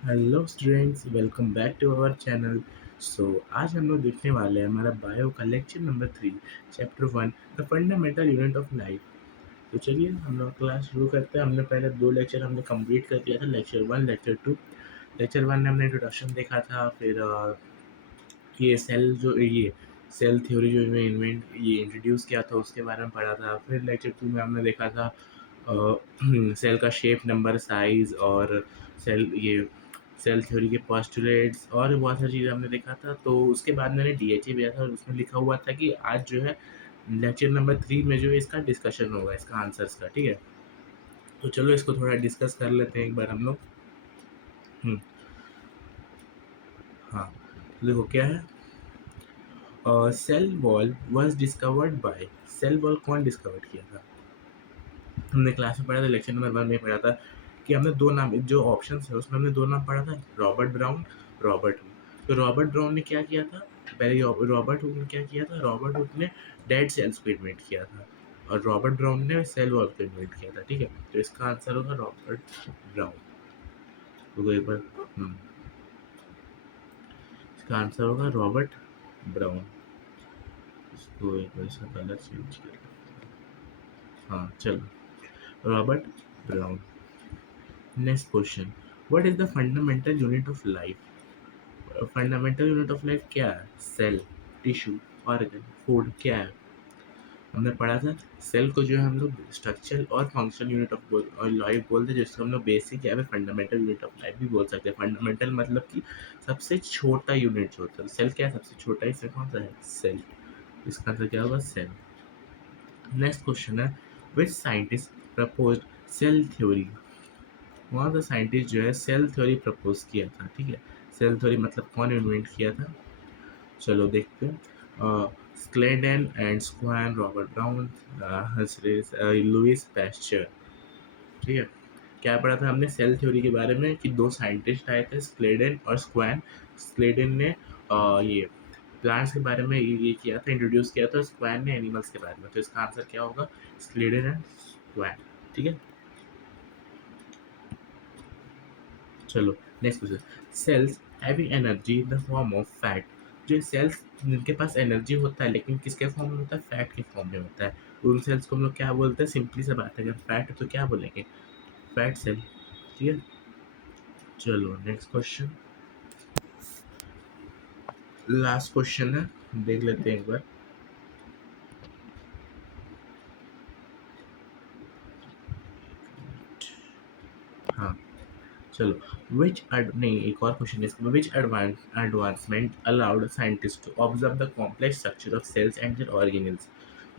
Hello students, welcome back to our channel. आज हम लोग देखने वाले हैं हमारा बायो का lecture number 3, chapter 1, the fundamental unit of life. तो चलिए हम लोग क्लास शुरू करते हैं। हमने पहले दो लेक्चर हमने कंप्लीट कर दिया था, लेक्चर 1, लेक्चर 2। लेक्चर 1 में हमने इंट्रोडक्शन देखा था, फिर ये सेल थ्योरी जो ये इंट्रोड्यूस किया था उसके बारे में पढ़ा था। फिर लेक्चर 2 में हमने देखा था सेल का शेप, नंबर, साइज और सेल ये सेल थ्योरी के पोस्टुलेट्स और भी बहुत सारी चीज़ें हमने देखा था। तो उसके बाद मैंने डीएचए दिया था और उसमें लिखा हुआ था कि आज जो है लेक्चर नंबर 3 में जो है इसका डिस्कशन होगा, इसका आंसर्स का। ठीक है, तो चलो इसको थोड़ा डिस्कस कर लेते हैं एक बार हम लोग। हम्म, हाँ, तो देखो क्या है। Cell wall was discovered by, cell wall कौन डिस्कवर किया था? हमने क्लास में पढ़ा था, लेक्चर नंबर 1 में पढ़ा था कि हमने दो नाम, जो ऑप्शंस है उसमें हमने दो नाम पढ़ा था, रॉबर्ट ब्राउन, रॉबर्ट हुक। तो रॉबर्ट ब्राउन ने क्या किया था? पहले रॉबर्ट हुक ने क्या किया था? रॉबर्ट हुक ने डेड सेल्स को इन्वेंट किया था और रॉबर्ट ब्राउन ने सेल वॉल को इन्वेंट किया था। ठीक है, तो इसका आंसर होगा रॉबर्ट ब्राउन। तो एक बार इसका आंसर होगा रॉबर्ट ब्राउन। इसको एक बार इसका कलर चेंज कर, हाँ चलो, Robert brown. Next question, what is the fundamental unit of life? Fundamental unit of life क्या है? सेल, टिश्यू, ऑर्गन, फूड, क्या है? हमने पढ़ा था सेल को जो है हम लोग स्ट्रक्चर और फंक्शनल यूनिट ऑफ लाइफ बोलते हैं, जिसको हम लोग बेसिक या फिर फंडामेंटल यूनिट ऑफ लाइफ भी बोल सकते हैं। फंडामेंटल मतलब कि सबसे छोटा यूनिट जो होता है। सेल क्या है? सबसे छोटा, इसमें कौन सा है? सेल। इसका आंसर क्या होगा? सेल। नेक्स्ट क्वेश्चन है, which scientist proposed cell theory? कौन सा साइंटिस्ट जो है सेल थ्योरी प्रपोज किया था? ठीक है, सेल थ्योरी मतलब कौन इन्वेंट किया था? चलो देखते हैं। Schleiden and Schwann, Robert Brown, Louis Pasteur. ठीक है, क्या पढ़ा था हमने सेल थ्योरी के बारे में कि दो साइंटिस्ट आए थे, स्क्लेडन और स्क्वान। स्क्लेडन ने ये प्लांट्स के बारे में ये किया था, इंट्रोड्यूस किया था। स्क्वान ने एनिमल्स के बारे में। तो इसका आंसर क्या होगा? Schleiden and Schwann. ठीक है, चलो next question, sales having energy in the form of fat. जो सेल्स जिनके पास एनर्जी होता है लेकिन किसके फॉर्म में होता है? फैट के फॉर्म में होता है। उन सेल्स को हम लोग क्या बोलते हैं? सिंपली सा बात है, अगर फैट है तो क्या बोलेंगे? Fat cell. ठीक है, चलो नेक्स्ट क्वेश्चन, लास्ट क्वेश्चन है, देख लेते हैं एक बार। हाँ चलो, विच नहीं, एक और क्वेश्चन है इसमें, which advancement allowed scientist to observe the complex structure of cells and their organelles?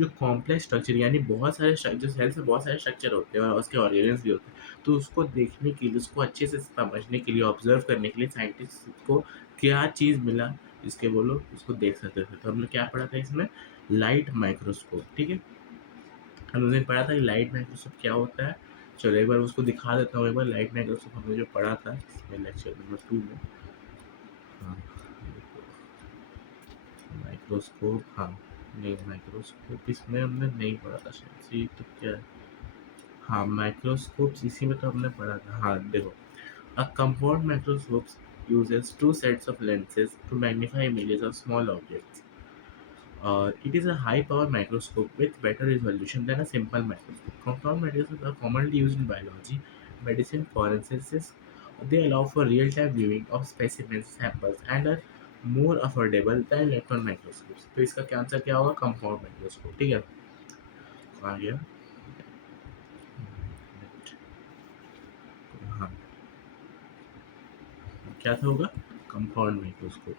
जो कॉम्प्लेक्स स्ट्रक्चर यानी बहुत सारे जो सेल्स में बहुत सारे स्ट्रक्चर होते हैं और उसके ऑर्गेनल्स भी होते हैं, तो उसको देखने के लिए, उसको अच्छे से समझने के लिए, ऑब्जर्व करने के लिए साइंटिस्ट को क्या चीज़ मिला जिसके वो लोग उसको देख सकते थे? तो हमने क्या पढ़ा था इसमें? Light microscope. ठीक है, हमने पढ़ा था कि लाइट माइक्रोस्कोप क्या होता है। चलो एक बार उसको दिखा देता हूँ। एक बार लाइट माइक्रोस्कोप हमने जो पढ़ा था इसमें लेक्चर नंबर 2 में। हाँ, माइक्रोस्कोप, हाँ, नहीं माइक्रोस्कोप इसमें हमने नहीं पढ़ा था शायद से, तो क्या है? हाँ, माइक्रोस्कोप इसी में तो हमने पढ़ा था। हाँ देखो, a compound microscope uses two sets of lenses to magnify images of small objects. It is a high-power microscope with better resolution than a simple microscope. Compound microscopes are commonly used in biology, medicine, forensics. They allow for real-time viewing of specimens, samples, and are more affordable than electron microscopes. तो इसका क्या answer क्या होगा? Compound microscope. ठीक है, आ गया। हाँ, क्या था होगा? Compound microscope.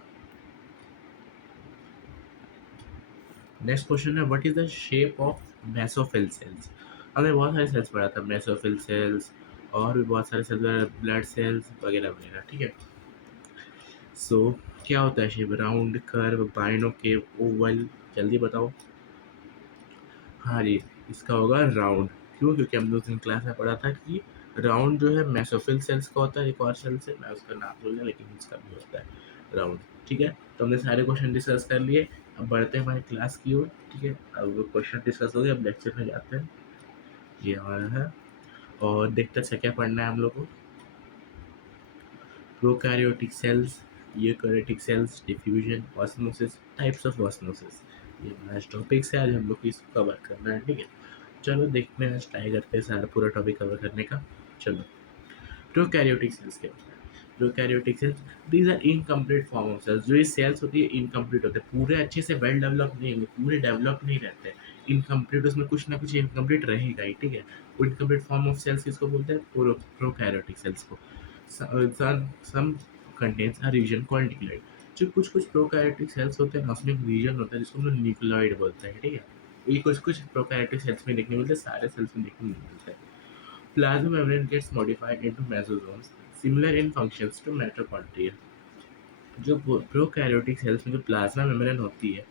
नेक्स्ट क्वेश्चन है, what is the shape of mesophyll cells? हमने बहुत सारे सेल्स पढ़ा था, मेसोफिल सेल्स और भी बहुत सारे सेल्स, ब्लड सेल्स वगैरह वगैरह। ठीक है, सो क्या होता है शेप? राउंड, कर्व, बाइनो के, ओवल? जल्दी बताओ। हाँ जी, इसका होगा राउंड। क्यों? क्योंकि हमने उस दिन क्लास में पढ़ा था कि राउंड जो है मेसोफिल सेल्स का होता है। एक और सेल से मैं उसका नाम भूल गया, लेकिन उसका भी होता है राउंड। ठीक है, तो हमने सारे क्वेश्चन डिस्कस कर लिए। अब बढ़ते हैं हमारी क्लास की ओर। ठीक है, अब क्वेश्चन डिस्कस हो गए, अब लेक्चर में जाते हैं। ये हमारा है और देखते हैं क्या क्या पढ़ना है हम लोग को। Prokaryotic cells, eukaryotic cells, diffusion, osmosis, types of osmosis. ये हमारा टॉपिक्स है, आज हम लोग को इसको कवर करना है, ठीक है। चलो देखते हैं, आज ट्राई करते हैं सारा पूरा टॉपिक कवर करने का। चलो, प्रोकैरियोटिक सेल्स क्या होता है? Prokaryotic cells, these are incomplete form of cells. जो ये सेल्स होती है इनकम्प्लीट होते हैं, पूरे अच्छे से वेल डेवलप नहीं होंगे, पूरे डेवलप नहीं रहते, इनकम्प्लीट, उसमें कुछ ना कुछ इनकम्प्लीट रहेगा ही, ठीक है। वो इनकम्प्लीट फॉर्म ऑफ सेल्स किसको बोलते हैं? प्रोकैरियोटिक सेल्स को। Some contains a region called nucleoid. जो कुछ कुछ प्रोकैरियोटिक सेल्स होते हैं ना, उसमें एक रीजन होता है जिसको हम लोग न्यूक्लियोइड बोलते हैं, ठीक है। ये कुछ कुछ प्रोकैरियोटिक सेल्स में देखने मिलते हैं, सारे सेल्स में देखने नहीं मिलते हैं। Plasma membrane gets modified into mesosomes, similar in functions to mitochondria. जो प्रोकैरियोटिक सेल्स में जो प्लाज्मा मेम्ब्रेन होती है,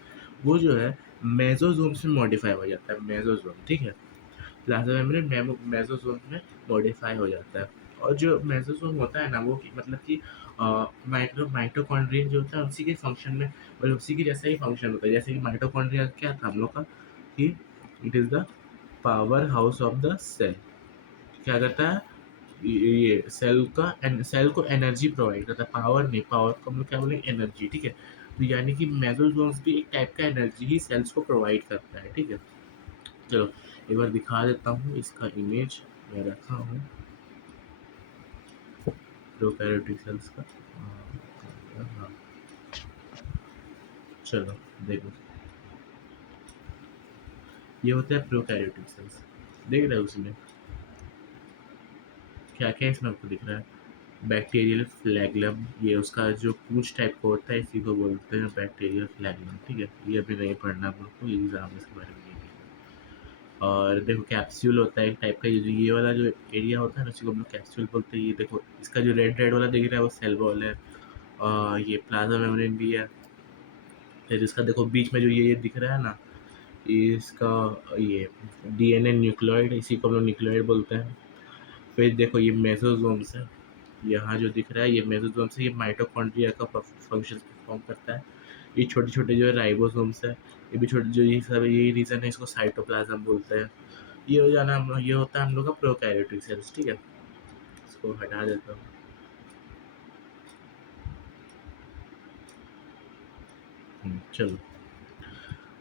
वो जो है मेसोसोम्स में मॉडिफाई हो जाता है, मेसोसोम, ठीक है। प्लाज्मा मेम्ब्रेन मेसोसोम में मॉडिफाई हो जाता है। और जो मेसोसोम होता है ना, वो मतलब कि माइटोकॉन्ड्रिया जो होता है उसी के फंक्शन में, मतलब उसी के जैसा ही फंक्शन होता है। जैसे कि माइटोकॉन्ड्रिया क्या था हम लोग का, कि it is the power house of the cell. क्या करता है ये सेल को एनर्जी प्रोवाइड करता है, पावर नहीं, पावर को हम लोग क्या बोलेंगे, एनर्जी, ठीक है। तो यानी कि मेसोसोम्स भी एक टाइप का एनर्जी ही सेल्स को प्रोवाइड करता है, ठीक है। चलो एक बार दिखा देता हूँ इसका इमेज मैं रखा हूँ प्रोकैरियोटिक सेल्स का। हाँ, चलो देखो, ये होता है प्रोकैरियोटिक सेल्स। देख रहे हो उसमें क्या क्या इसमें आपको दिख रहा है? बैक्टीरियल फ्लैगलम, ये उसका जो पूंछ टाइप का होता है, इसी को बोलते हैं बैक्टीरियल फ्लैगलम, ठीक है। ये अभी नहीं पढ़ना आप लोग को, एग्जाम इसके बारे में नहीं है। और देखो कैप्सूल होता है एक टाइप का, ये वाला जो एरिया होता है ना, उसी को हम लोग कैप्सूल बोलते हैं। ये देखो इसका जो रेड रेड वाला दिख रहा है वो सेल वॉल है, और ये प्लाज्मा मेम्ब्रेन भी है। फिर इसका देखो बीच में जो ये दिख रहा है ना, ये इसका ये डीएनए न्यूक्लियोइड, इसी को हम लोग न्यूक्लियोइड बोलते हैं। फिर देखो ये मेसोसोम्स है, यहाँ जो दिख रहा है ये मेसोसोम्स है, ये माइटोकॉन्ड्रिया का फंक्शन परफॉर्म करता है। ये छोटे छोटे जो है राइबोसोम्स है, ये भी छोटे, जो ये सब यही रीज़न है इसको साइटोप्लाज्म बोलते हैं। ये हो जाना ये होता है हम लोग का प्रोकैरियोटिक सेल्स, ठीक है। इसको हटा देता हूँ। चलो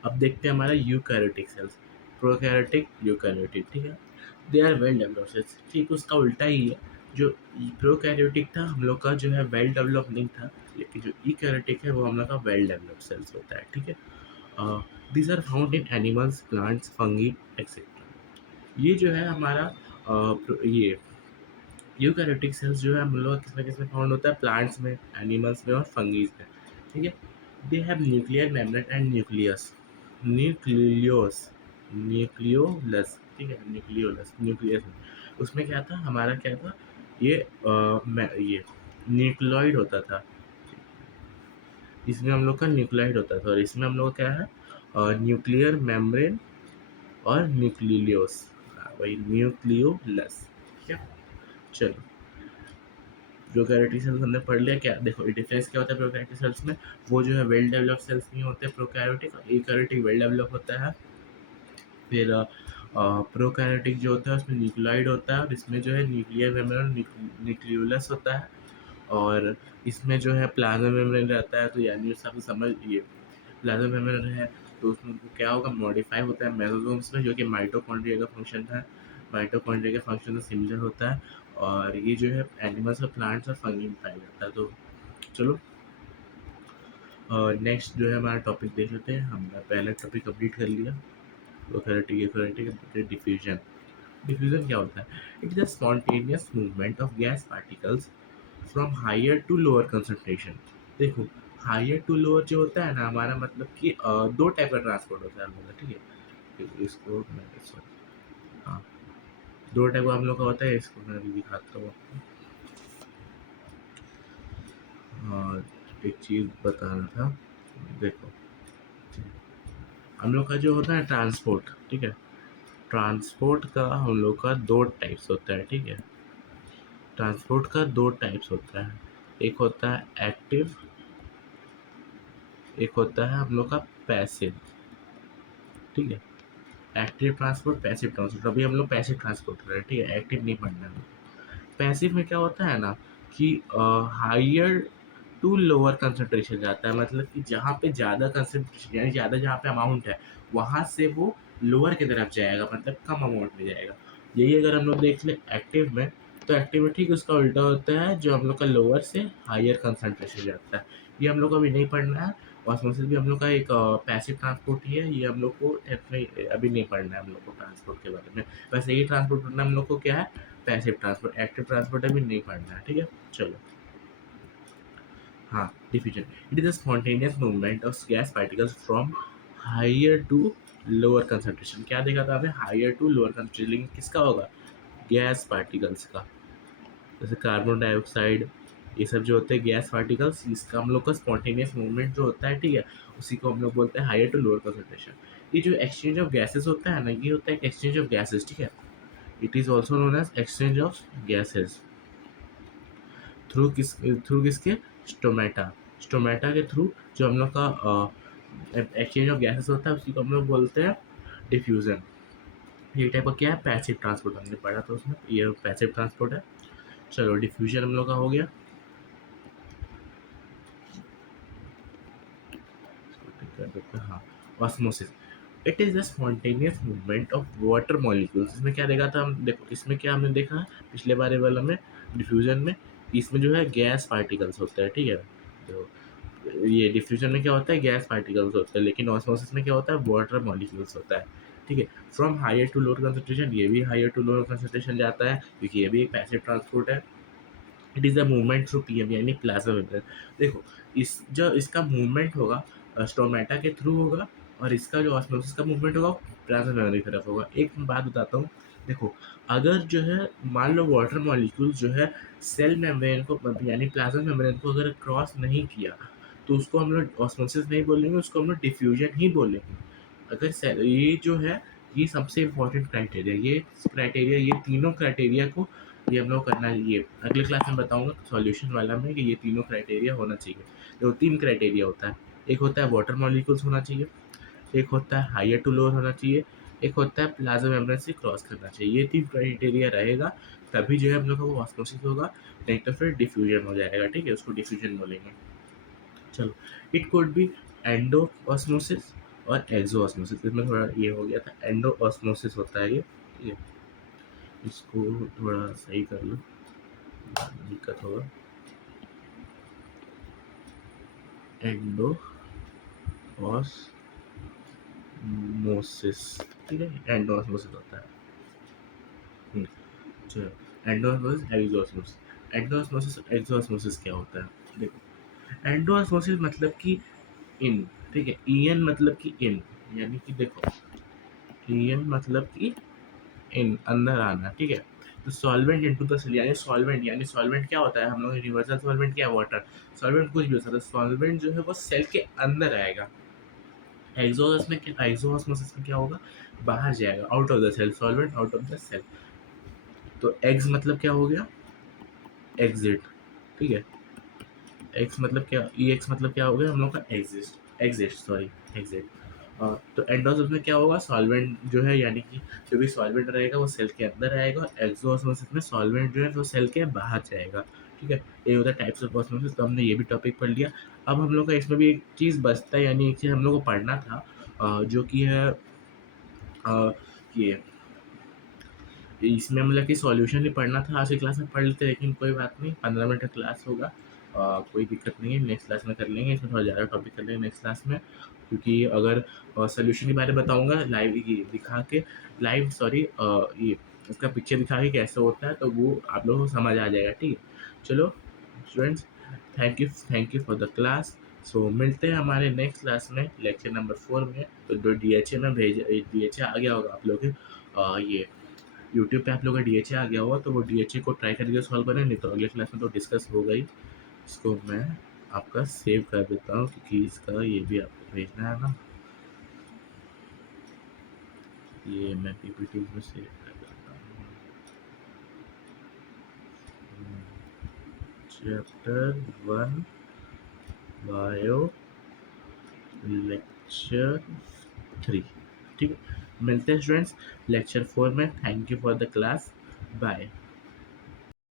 अब देखते हैं हमारा यूकैरियोटिक सेल्स, प्रोकैरियोटिक, यूकैरियोटिक, ठीक है। They are well developed cells, ठीक उसका उल्टा ही है। जो प्रोकैरियोटिक था हम लोग का जो है वेल डेवलप नहीं था, लेकिन जो यूकैरियोटिक है वो हम लोग का वेल डेवलप्ड सेल्स होता है, ठीक है। These are found in animals, plants, fungi etcetera. ये जो है हमारा ये यूकैरियोटिक सेल्स जो है हम लोग किसमें फाउंड होता है? प्लांट्स में, एनिमल्स में और फंगीज में, ठीक है। They have nuclear membrane and nucleus, nucleus, nucleolus, ठीक है, न्यूक्लियोलस, न्यूक्लियस में उसमें क्या था हमारा, क्या था ये ये न्यूक्लियोइड होता था। इसमें हम लोग का न्यूक्लियोइड होता था, और इसमें हम लोग का क्या है, न्यूक्लियर मेम्ब्रेन और न्यूक्लियोलस, वही न्यूक्लियोलस, ठीक है। चलो प्रोकैरियोटिक सेल्स हमने पढ़ लिया। क्या देखो डिफरेंस क्या होता है प्रोकैरियोटिक सेल्स में? वो जो है वेल डेवलप सेल्स नहीं होते प्रोकैरियोटिक, और यूकैरियोटिक वेल डेवलप होता है। फिर प्रोकैरियोटिक जो होता है उसमें न्यूक्लियोइड होता है, और इसमें जो है न्यूक्लियर मेम्ब्रेन, न्यूक्लियोलस होता है। और इसमें जो है प्लाज्मा मेम्ब्रेन रहता है, तो यानी उस हिसाब से समझिए प्लाज्मा मेम्ब्रेन है, तो उसमें क्या होगा, मॉडिफाई होता है मेसोसोम्स में, जो कि माइटोकॉन्ड्रिया का फंक्शन है, माइटोकॉन्ड्रिया के फंक्शन से सिमिलर होता है। और ये जो है एनिमल्स और प्लांट्स और फंगी में पाया जाता है। तो चलो नेक्स्ट जो है हमारा टॉपिक देख लेते हैं। हमने पहला टॉपिक कंप्लीट कर लिया, प्रोकैरियोटिक, डिफ्यूजन। डिफ्यूजन क्या होता है? It is a spontaneous movement of gas particles from higher to lower concentration. देखो हायर टू लोअर जो होता है ना हमारा, मतलब कि दो टाइप का ट्रांसपोर्ट होता है हम लोग का, ठीक है। इसको हाँ, दो टाइप का हम लोग का होता है, इसको मैं अभी दिखाता हूँ आपको। एक चीज़ बताना था, देखो हम लोग का जो होता है ट्रांसपोर्ट, ठीक है, ट्रांसपोर्ट का हम लोग का दो टाइप्स होता है, ठीक है। ट्रांसपोर्ट का दो टाइप्स होता है, एक होता है एक्टिव, एक होता है हम लोग का पैसिव, ठीक है। एक्टिव ट्रांसपोर्ट, पैसिव ट्रांसपोर्ट, अभी हम लोग पैसिव ट्रांसपोर्ट कर रहे हैं, ठीक है, एक्टिव नहीं पढ़ना है। पैसिव में क्या होता है ना, कि हायर टू लोअर कंसंट्रेशन जाता है, मतलब कि जहाँ पे ज़्यादा कंसंट्रेशन यानी ज़्यादा जहाँ पे अमाउंट है वहाँ से वो लोअर की तरफ जाएगा, मतलब कम अमाउंट में जाएगा। यही अगर हम लोग देख लें एक्टिव में, तो एक्टिव में ठीक उसका उल्टा होता है, जो हम लोग का लोअर से हायर कंसंट्रेशन जाता है। ये हम लोग को अभी नहीं पढ़ना है। ऑस्मोसिस भी हम लोग का एक पैसिव ट्रांसपोर्ट ही है, ये हम लोग को अभी नहीं पढ़ना है हम लोग को ट्रांसपोर्ट के बारे में। वैसे ये ट्रांसपोर्ट पढ़ना हम लोग को क्या है, पैसिव ट्रांसपोर्ट। एक्टिव ट्रांसपोर्ट अभी नहीं पढ़ना है, ठीक है। चलो, हाँ, diffusion it is a spontaneous movement of gas particles from higher to lower concentration. क्या देखा था आपने, हायर टू लोअर कंसंट्रेशन, लेकिन किसका होगा, गैस पार्टिकल्स का। जैसे कार्बन डाइऑक्साइड, ये सब जो होते हैं गैस पार्टिकल्स, इसका हम लोग का स्पॉन्टेनियस मूवमेंट जो होता है, ठीक है, उसी को हम लोग बोलते हैं हायर टू लोअर कंसंट्रेशन। ये जो एक्सचेंज ऑफ गैसेस होता है ना, ये होता है एक्सचेंज ऑफ गैसेस, ठीक है। It is also known as exchange of gases through किसके, स्टोमेटा। स्टोमेटा के थ्रू जो हम लोग का एक्सचेंज ऑफ गैसेस होता है, उसी को हम लोग बोलते हैं डिफ्यूजन। ये टाइप का क्या है, पैसिव ट्रांसपोर्ट हमने पढ़ा था उसमें, ये पैसिव ट्रांसपोर्ट है। चलो, डिफ्यूजन हम लोग का हो गया। कर देते हैं, हाँ। Osmosis it is the spontaneous movement of water molecules. इसमें क्या देखा था हम, देखो इसमें क्या हमने देखा पिछले बारे वाला में, डिफ्यूजन में, इसमें जो है गैस पार्टिकल्स होता है, ठीक है। तो ये डिफ्यूजन में क्या होता है, गैस पार्टिकल्स होता है, लेकिन ऑस्मोसिस में क्या होता है, वाटर मॉलिक्यूल्स होता है, ठीक है। From higher to lower concentration, ये भी हायर टू लोअर कंसंट्रेशन जाता है, क्योंकि ये भी एक पैसिव ट्रांसपोर्ट है। It is a movement through PM यानी प्लाज्मा मेम्ब्रेन। देखो, इस जो इसका मूवमेंट होगा स्टोमेटा के थ्रू होगा, और इसका जो ऑस्मोसिस का मूवमेंट होगा प्लाज्मा मेम्ब्रेन की तरफ होगा। एक बात बताता हूँ, देखो, अगर जो है मान लो वाटर मॉलिक्यूल जो है सेल मेम्ब्रेन को यानी प्लाज्मा मेम्ब्रेन को अगर क्रॉस नहीं किया, तो उसको हम लोग ऑस्मोसिस नहीं बोलेंगे, उसको हम लोग डिफ्यूजन ही बोलेंगे। अगर ये जो है, ये सबसे इम्पोर्टेंट क्राइटेरिया, ये तीनों क्राइटेरिया को ये हम लोग करना है। ये अगले क्लास में बताऊंगा सॉल्यूशन वाला में, कि ये तीनों क्राइटेरिया होना चाहिए। तो तीन क्राइटेरिया होता है, एक होता है वाटर मॉलिक्यूल्स होना चाहिए, एक होता है हायर टू लोअर होना चाहिए, एक होता है प्लाज्मा मेम्ब्रेन से क्रॉस करना चाहिए। ये तीन क्राइटेरिया रहेगा, तभी जो है हम लोग का वो ऑस्मोसिस होगा, नहीं तो फिर डिफ्यूजन हो जाएगा, ठीक है, उसको डिफ्यूजन बोलेंगे। चलो, it could be endo osmosis और एक्सो ऑस्मोसिस। इसमें थोड़ा ये हो गया था, एंडो ऑस्मोसिस होता है ये इसको थोड़ा सही कर लो, दिक्कत होगा। एंडो ऑस्मोसिस, ठीक है, एंडो ऑस्मोसिस होता है। हम्म, चलो, एंडो ऑस्मोसिस, एक्सो ऑस्मोसिस। एंडो ऑस्मोसिस और एक्सो ऑस्मोसिस क्या होता है, देखो, एंडो ऑस्मोसिस मतलब कि इन, ठीक है, ईएन मतलब कि इन, यानी कि देखो, ईएन मतलब कि इन, अंदर आना, ठीक है। तो सॉल्वेंट इनटू द सेल, यानी सॉल्वेंट क्या होता है, हम लोग यूनिवर्सल सॉल्वेंट क्या है, वाटर। सॉल्वेंट कुछ भी हो सकता है, सॉल्वेंट जो है वो सेल के अंदर आएगा। एक्सोऑस्मोसिस में क्या होगा, बाहर जाएगा, out of the cell, solvent out of the cell. तो एक्स मतलब क्या हो गया, एग्जिट, ठीक है। एक्स मतलब क्या, ई एक्स मतलब क्या हो गया हम लोग का, एग्जिस्ट, सॉरी, एग्जिट। तो एंडोसल्फास में क्या होगा, सॉल्वेंट जो है, यानी कि जो भी सॉल्वेंट रहेगा वो सेल के अंदर आएगा, और एक्सोऑस्मोसिस में सॉल्वेंट जो है वो सेल के बाहर जाएगा, ठीक है। ये होता है टाइप्स ऑफ ऑस्मोसिस। तो हमने ये भी टॉपिक पढ़ लिया। अब हम लोग का इसमें भी एक चीज़ बचता है, यानी एक चीज़ हम लोग को पढ़ना था, जो कि है ये, इसमें मतलब कि सॉल्यूशन ही पढ़ना था। आज की क्लास में पढ़ लेते, लेकिन कोई बात नहीं, 15 मिनट का क्लास होगा, कोई दिक्कत नहीं है, नेक्स्ट क्लास में कर लेंगे, इसमें थोड़ा ज़्यादा टॉपिक कर लेंगे नेक्स्ट क्लास में। क्योंकि अगर सोल्यूशन के बारे में बताऊंगा लाइव, ये दिखा के, लाइव सॉरी, ये उसका पिक्चर दिखा के कैसे होता है, तो वो आप लोगों को समझ आ जाएगा, ठीक है। चलो students, thank you for the class. So मिलते हैं हमारे नेक्स्ट क्लास में, लेक्चर नंबर 4 में। तो जो DHA में DHA आ गया होगा आप लोग के, ये यूट्यूब पे आप लोगों का DHA आ गया होगा, तो वो DHA को ट्राई करके सॉल्व करें, नहीं तो अगले क्लास में तो डिस्कस होगा ही। इसको मैं आपका सेव कर देता हूँ, क्योंकि इसका ये भी आपको भेजना है ना, ये मैं PPT में सेव कर देता हूँ। चैप्टर 1 बायो, लेक्चर 3, ठीक है। मिलते हैं स्टूडेंट्स लेक्चर 4 में। Thank you for the class, bye.